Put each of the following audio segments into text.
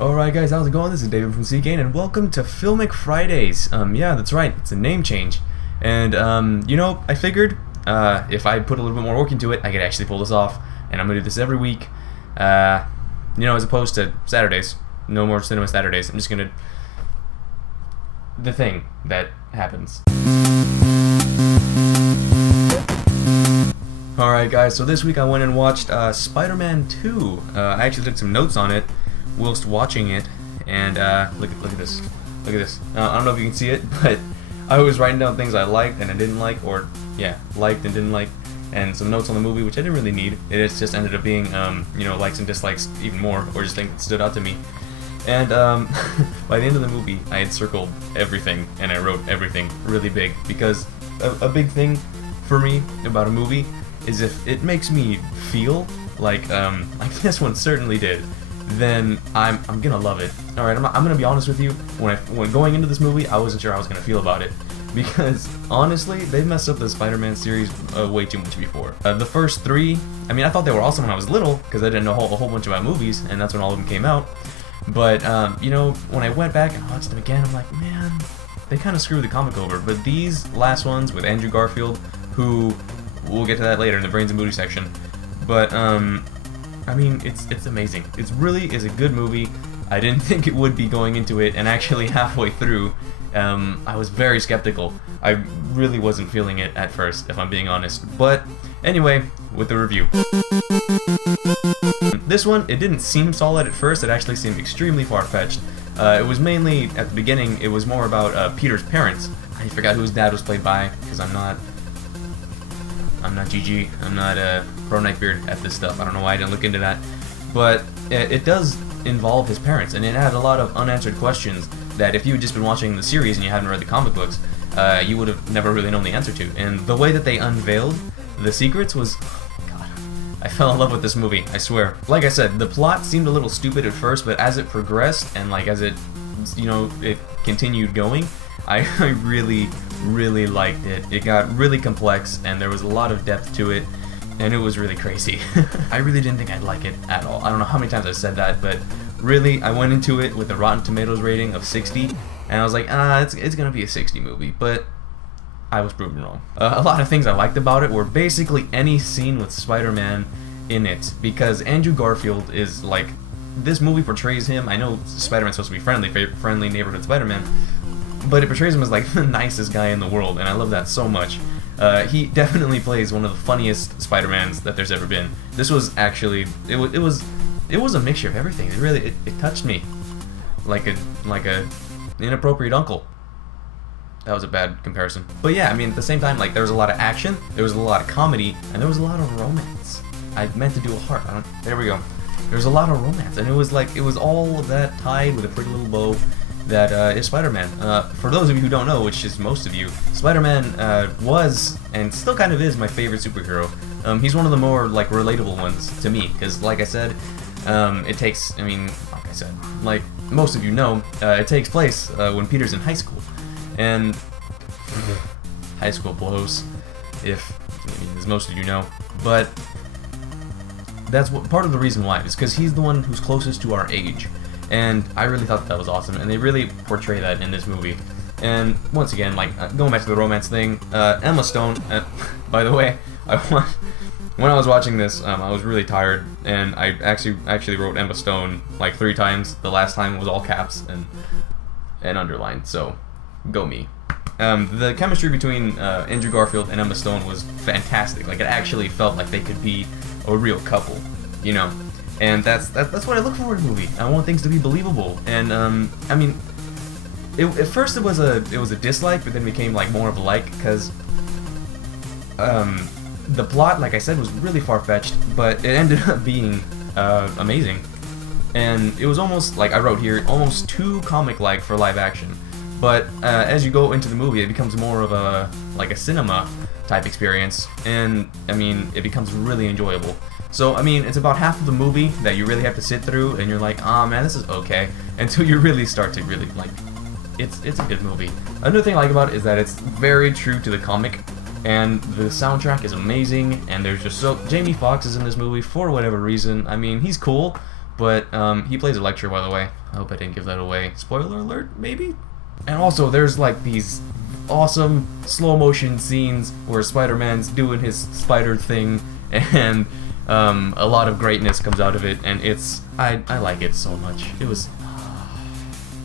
Alright guys, how's it going? This is David from C-Gain and welcome to Filmic Fridays. Yeah, that's right, it's a name change. And, I figured if I put a little bit more work into it, I could actually pull this off. And I'm gonna do this every week, as opposed to Saturdays. No more cinema Saturdays. I'm just gonna... the thing that happens. Alright guys, so this week I went and watched Spider-Man 2. I actually took some notes on it whilst watching it, and look at this. Look at this. I don't know if you can see it, but I was writing down things I liked and I didn't like, or yeah, liked and didn't like, and some notes on the movie which I didn't really need. It just ended up being likes and dislikes even more, or just things that stood out to me. And by the end of the movie, I had circled everything and I wrote everything really big, because a big thing for me about a movie is if it makes me feel like this one certainly did, then I'm gonna love it. All right, I'm gonna be honest with you. When going into this movie, I wasn't sure how I was gonna feel about it, because honestly, they've messed up the Spider-Man series way too much before. The first three, I thought they were awesome when I was little, because I didn't know a whole bunch about movies, and that's when all of them came out. But when I went back and watched them again, I'm like, man, they kind of screwed the comic over. But these last ones with Andrew Garfield, who we'll get to that later in the Brains and Moody section, but it's amazing. It really is a good movie. I didn't think it would be going into it, and actually halfway through, I was very skeptical. I really wasn't feeling it at first, if I'm being honest. But anyway, with the review. This one, it didn't seem solid at first. It actually seemed extremely far-fetched. It was mainly, at the beginning, it was more about Peter's parents. I forgot who his dad was played by, because I'm not GG. I'm not pro Nightbeard at this stuff. I don't know why I didn't look into that. But it does involve his parents, and it had a lot of unanswered questions that if you had just been watching the series and you hadn't read the comic books, you would have never really known the answer to. And the way that they unveiled the secrets was... God, I fell in love with this movie, I swear. Like I said, the plot seemed a little stupid at first, but as it progressed and as it, it continued going, I really liked it. It got really complex, and there was a lot of depth to it, and it was really crazy. I really didn't think I'd like it at all. I don't know how many times I've said that, but really, I went into it with a Rotten Tomatoes rating of 60, and I was like, it's gonna be a 60 movie, but I was proven wrong. A lot of things I liked about it were basically any scene with Spider-Man in it, because Andrew Garfield is like, this movie portrays him, I know Spider-Man's supposed to be friendly neighborhood Spider-Man, but it portrays him as like the nicest guy in the world, and I love that so much. He definitely plays one of the funniest Spider-Mans that there's ever been. This was actually, it was a mixture of everything. It touched me like a inappropriate uncle. That was a bad comparison. But yeah, at the same time, there was a lot of action, there was a lot of comedy, and there was a lot of romance. I meant to do a heart. There we go. There was a lot of romance, and it was all of that tied with a pretty little bow that is Spider-Man. For those of you who don't know, which is most of you, Spider-Man was, and still kind of is, my favorite superhero. He's one of the more, relatable ones to me, because, like I said, it takes, like most of you know, it takes place when Peter's in high school. And high school blows, as most of you know. But that's part of the reason why, is because he's the one who's closest to our age. And I really thought that was awesome, and they really portray that in this movie. And once again, going back to the romance thing, Emma Stone, by the way, when I was watching this, I was really tired, and I actually wrote Emma Stone 3 times. The last time was all caps and underlined, so go me. The chemistry between Andrew Garfield and Emma Stone was fantastic. It actually felt like they could be a real couple, And that's what I look for in a movie. I want things to be believable. And at first it was a dislike, but then became more of a like, because the plot, like I said, was really far-fetched, but it ended up being amazing. And it was almost, I wrote here, almost too comic-like for live action. But as you go into the movie, it becomes more of a cinema type experience, and it becomes really enjoyable. So it's about half of the movie that you really have to sit through, and you're like, oh man, this is okay, until you really start to really it's a good movie. Another thing I like about it is that it's very true to the comic, and the soundtrack is amazing, and there's just Jamie Foxx is in this movie for whatever reason. He's cool, But he plays Electro, by the way. I hope I didn't give that away. Spoiler alert, maybe? And also, there's like these awesome slow motion scenes where Spider-Man's doing his spider thing, and a lot of greatness comes out of it, and I like it so much. It was...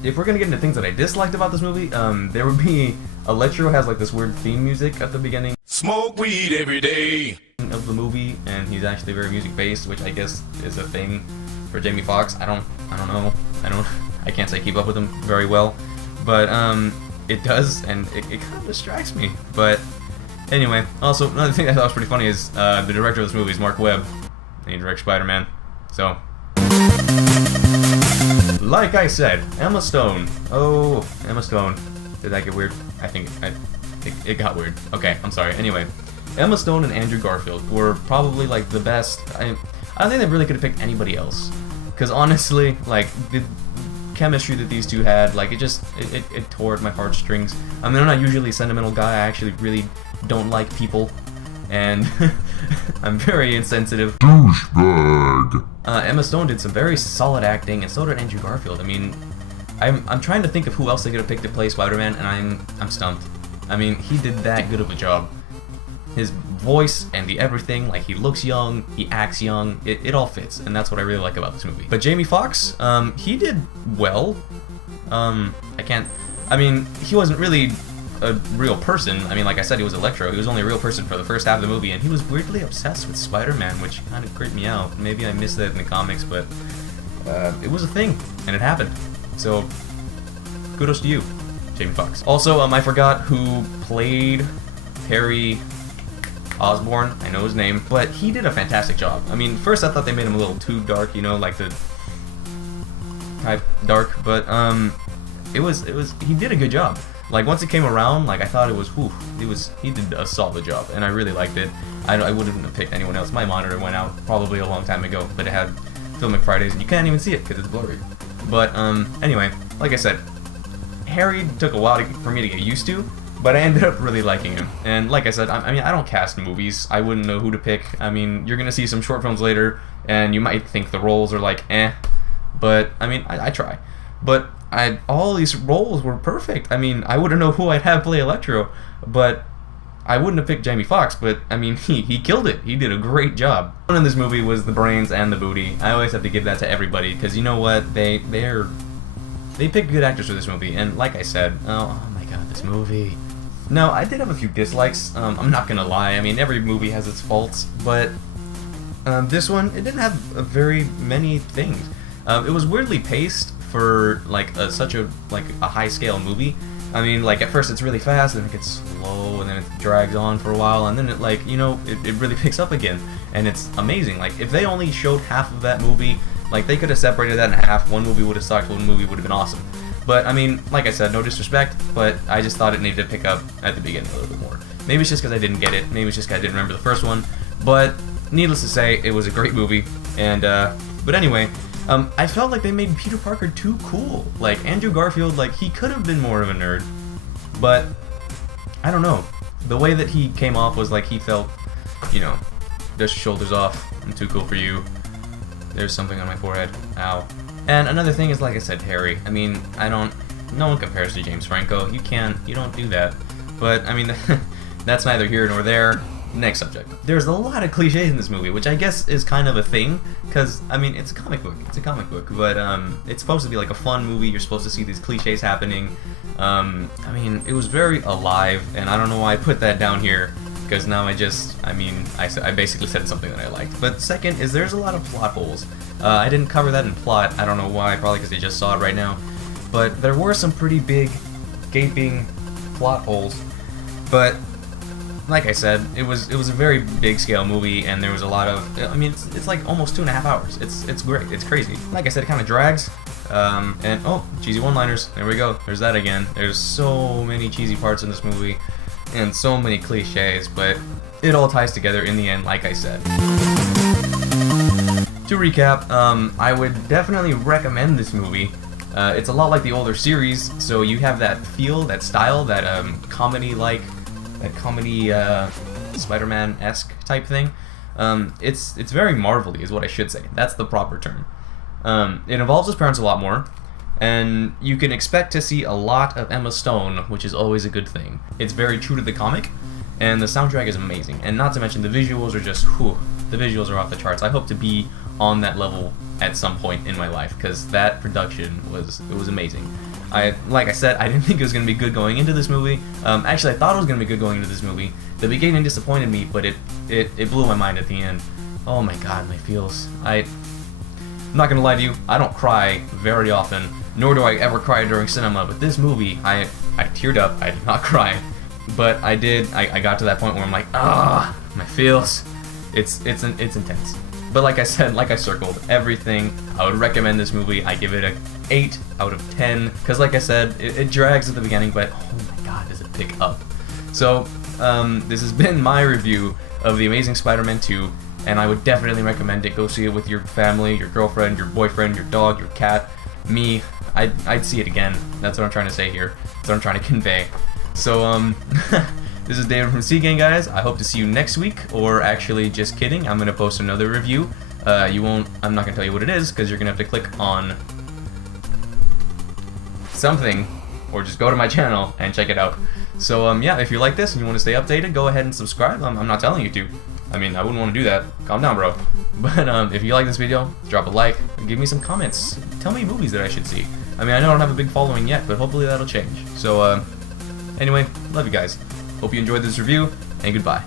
If we're gonna get into things that I disliked about this movie, there would be... Electro has like this weird theme music at the beginning. Smoke weed every day. Of the movie, and he's actually very music based, which I guess is a thing for Jamie Foxx. I don't know. I can't say keep up with him very well, but it does, and it kind of distracts me. But anyway, also another thing I thought was pretty funny is the director of this movie is Mark Webb, and he directs Spider-Man. So, like I said, Emma Stone. Oh, Emma Stone. Did that get weird? I think it got weird. Okay, I'm sorry. Anyway, Emma Stone and Andrew Garfield were probably like the best. I don't think they really could have picked anybody else, because honestly, like the chemistry that these two had, like it tore at my heartstrings. I mean, I'm not usually a sentimental guy. I actually really don't like people, and I'm very insensitive. Douchebag. Emma Stone did some very solid acting, and so did Andrew Garfield. I mean, I'm trying to think of who else they could have picked to play Spider-Man, and I'm stumped. I mean, he did that good of a job. His voice and the everything, like he looks young, he acts young, it all fits, and that's what I really like about this movie. But Jamie Foxx, he did well. I mean, he wasn't really a real person. I mean, like I said, he was Electro. He was only a real person for the first half of the movie, and he was weirdly obsessed with Spider-Man, which kind of creeped me out. Maybe I missed that in the comics, but it was a thing, and it happened. So, kudos to you, Jamie Foxx. Also, I forgot who played Harry Osborn. I know his name, but he did a fantastic job. I mean, first I thought they made him a little too dark, you know, like the type dark, but he did a good job. Like once it came around, like I thought he did a solid job, and I really liked it. I wouldn't have picked anyone else. My monitor went out probably a long time ago, but it had Filmic Fridays, and you can't even see it because it's blurry. But anyway, like I said, Harry took a while for me to get used to, but I ended up really liking him. And like I said, I mean, I don't cast movies. I wouldn't know who to pick. I mean, you're gonna see some short films later, and you might think the roles are like, eh. But I mean, I try. But all these roles were perfect. I mean, I wouldn't know who I'd have play Electro, but I wouldn't have picked Jamie Foxx. But I mean, he killed it. He did a great job. One in this movie was the brains and the booty. I always have to give that to everybody, because you know what? They picked good actors for this movie. And like I said, oh my god, this movie. No, I did have a few dislikes. I'm not gonna lie. I mean, every movie has its faults, but this one, it didn't have very many things. It was weirdly paced for like such a high scale movie. I mean, like at first it's really fast, and then it gets slow, and then it drags on for a while, and then it it really picks up again, and it's amazing. Like if they only showed half of that movie, like they could have separated that in half. One movie would have sucked, one movie would have been awesome. But I mean, like I said, no disrespect, but I just thought it needed to pick up at the beginning a little bit more. Maybe it's just because I didn't get it. Maybe it's just because I didn't remember the first one. But needless to say, it was a great movie. And but anyway, I felt like they made Peter Parker too cool. Like Andrew Garfield, like he could have been more of a nerd, but I don't know. The way that he came off was like he felt, you know, dust your shoulders off. I'm too cool for you. There's something on my forehead. Ow. And another thing is, like I said, Harry. I mean, no one compares to James Franco. You don't do that. But, I mean, that's neither here nor there. Next subject. There's a lot of cliches in this movie, which I guess is kind of a thing, because, I mean, it's a comic book. It's a comic book, but it's supposed to be like a fun movie. You're supposed to see these cliches happening. I mean, it was very alive, and I don't know why I put that down here, because now I basically said something that I liked. But second is there's a lot of plot holes. I didn't cover that in plot. I don't know why, probably because I just saw it right now. But there were some pretty big, gaping plot holes. But like I said, it was a very big scale movie, and there was a lot of. I mean, it's like almost 2.5 hours. It's great. It's crazy. Like I said, it kind of drags. And oh, cheesy one-liners. There we go. There's that again. There's so many cheesy parts in this movie, and so many cliches, but it all ties together in the end, like I said. To recap, I would definitely recommend this movie. It's a lot like the older series, so you have that feel, that style, that comedy Spider-Man-esque type thing. It's very Marvel-y is what I should say. That's the proper term. It involves his parents a lot more, and you can expect to see a lot of Emma Stone, which is always a good thing. It's very true to the comic, and the soundtrack is amazing. And not to mention the visuals are just, whew, the visuals are off the charts. I hope to be on that level at some point in my life, because that production was amazing. Like I said, I didn't think it was going to be good going into this movie. Actually, I thought it was going to be good going into this movie. The beginning disappointed me, but it blew my mind at the end. Oh my god, my feels. I'm not going to lie to you, I don't cry very often, nor do I ever cry during cinema, but this movie, I teared up. I did not cry, but I did. I got to that point where I'm like, ah, my feels. It's intense. But like I said, like I circled, everything, I would recommend this movie. I give it a 8 out of 10, because like I said, it drags at the beginning, but oh my god, does it pick up. So, this has been my review of The Amazing Spider-Man 2, and I would definitely recommend it. Go see it with your family, your girlfriend, your boyfriend, your dog, your cat, me. I'd see it again. That's what I'm trying to say here. That's what I'm trying to convey. So, this is David from C Gang, guys. I hope to see you next week, or actually, just kidding, I'm gonna post another review. I'm not gonna tell you what it is, because you're gonna have to click on something, or just go to my channel and check it out. So, yeah, if you like this and you want to stay updated, go ahead and subscribe. I'm not telling you to. I mean, I wouldn't want to do that. Calm down, bro. But, if you like this video, drop a like, and give me some comments. Tell me movies that I should see. I mean, I know I don't have a big following yet, but hopefully that'll change. So, anyway, love you guys. Hope you enjoyed this review, and goodbye.